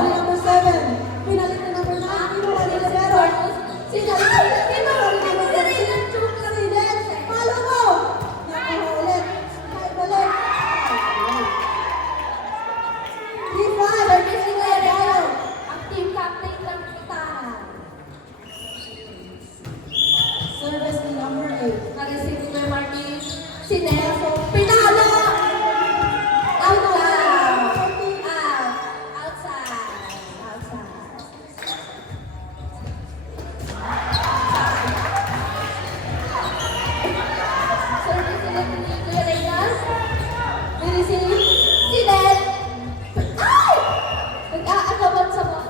Kinuha ni number 7. Pinalit na number 9. Kinuha ni Zero. Si Jan. Kinuha ni number 13. Si Jen. Follow mo. Nakuha ulit. Kahit balik. Lisa. Service ni Kuya Raynald. Ang team captain ng Pitahan. Service ni number 8. Na-receive ni Kuya Martin. Si Nelson. Pinalo! Out lang! Out. Outside. Outside. Service ulit ni Kuya Raynald. Ni-receive si Nel. Ay! Nag-aagawan sa mga.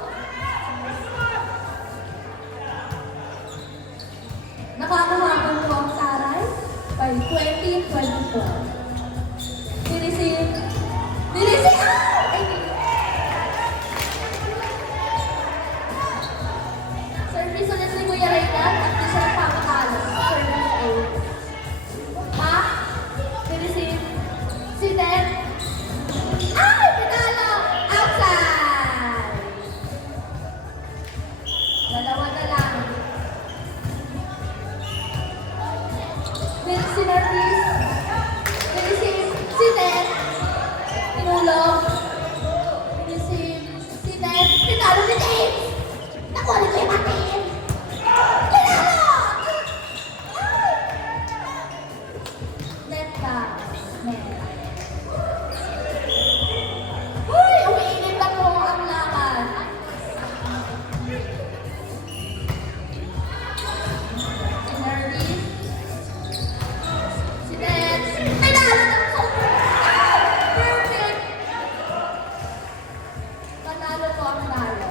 Nakakahabang po ang taray by 2024. Ni-receive. Ni-receive! Ay! Service ulit ni Kuya Raynald at di siya napapakalo. Service 8. Ha? Ni-receive. Si Ted. Ay! Pinalo! Outside! Dalawa na lang. Si Narcis. Si Ted. Tinulong. Si Ted. Pinalo si Ted. Nakuha ni Kuya Martin. Pinalo! Ay! Net down. Net. Uy! Umiinit na po ang laban. Si Narcis. Si Ted. Pinalo ng super. Perfect! Panalo po ang talo.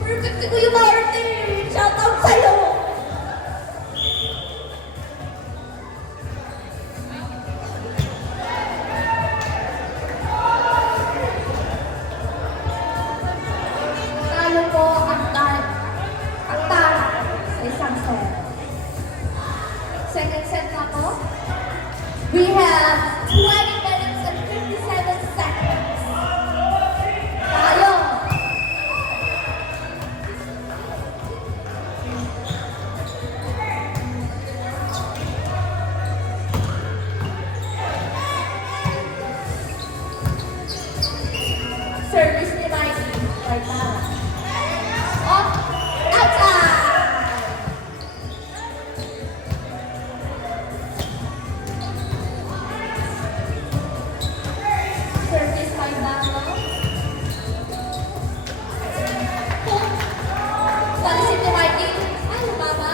Perfect si Kuya Martin! Shout out sa'yo! Talo po ang talo sa isang set. Second set na po. We have 20 minutes and 57 seconds. Tayo! Service ni Mikey. Right now. Oh! Outside! Service by Dano. Palisin ni Mikey. Ay, baba.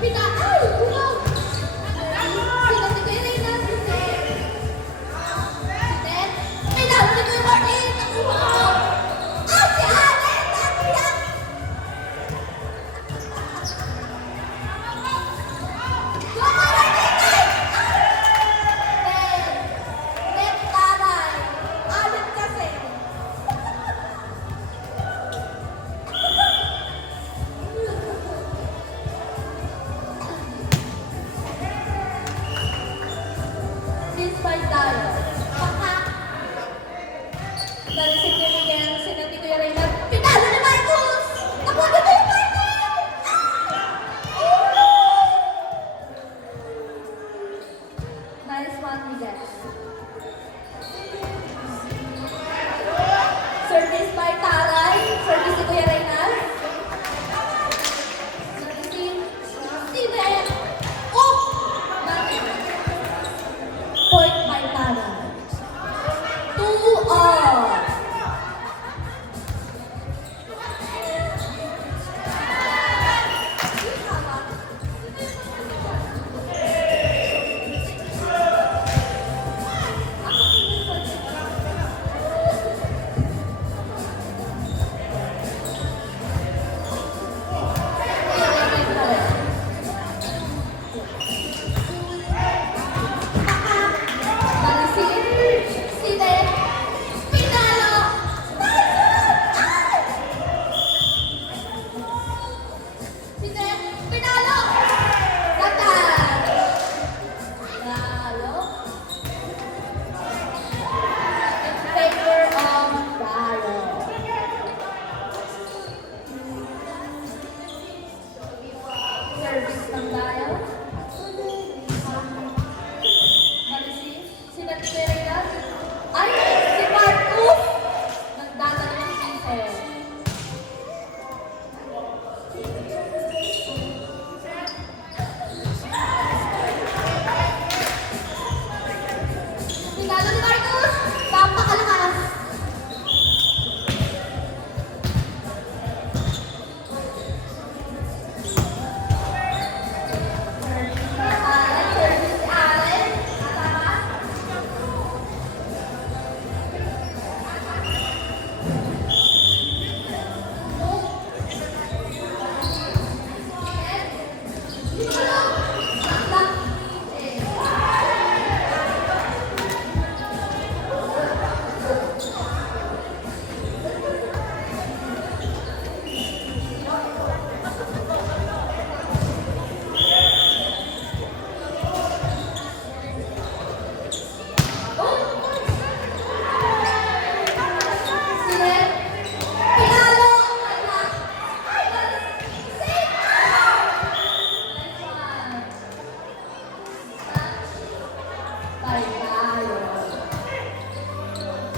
Pina, ay! Bumaw! Sino si Kuya Raynald? Si Ted. Si Ted. Pinalo ni Kuya Martin! Nakuha! Ah, si Allen! Nakuha! Kuya Martin! Ted. Ted taray. Allen kasi. Please buy tayo. Paka. Narisip ni Miguel, sinati Kuya Raynald. Pinalo ni Marcos! Nakuha ni Kuya Martin! Nice one, Miguel. Service by Taray. Service ni Kuya Raynald. Narisip. Steven. Oh! Bakit? Point by Taray. ng dial. Si Nagterega. Ay, si Marcus! Nagdadala ng piso. Tinalo ni Marcus! Napakalakas! Allen, service si Allen. Tama?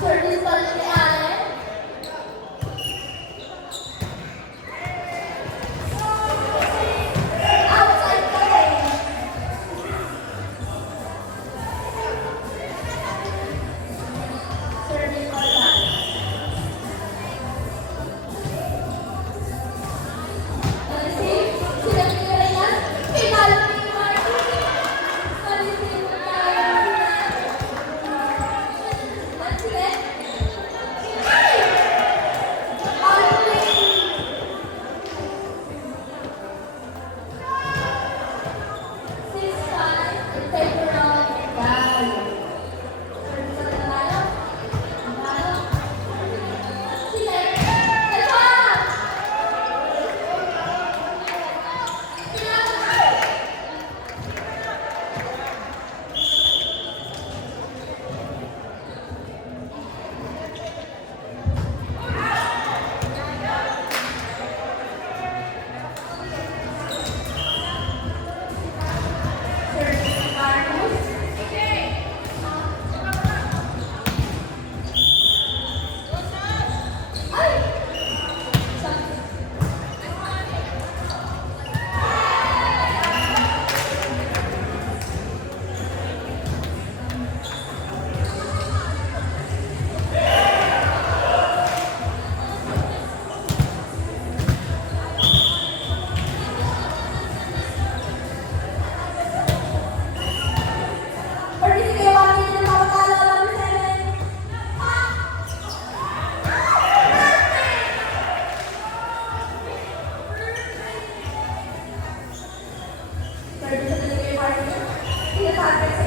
Service ball ni Allen. Outside the lane. Service ball back. Receive. Sila Reyes. Pinalo ni Marcus. Receive na tayo. That's it. All play. 6-5 in favor of Gal. Service na tayo. Pinalo. Sila. Dalawa. Pinalo. Service Marcus. Ay! Participate one minute na mawala lang sa Service sa delivery partner. Sila sa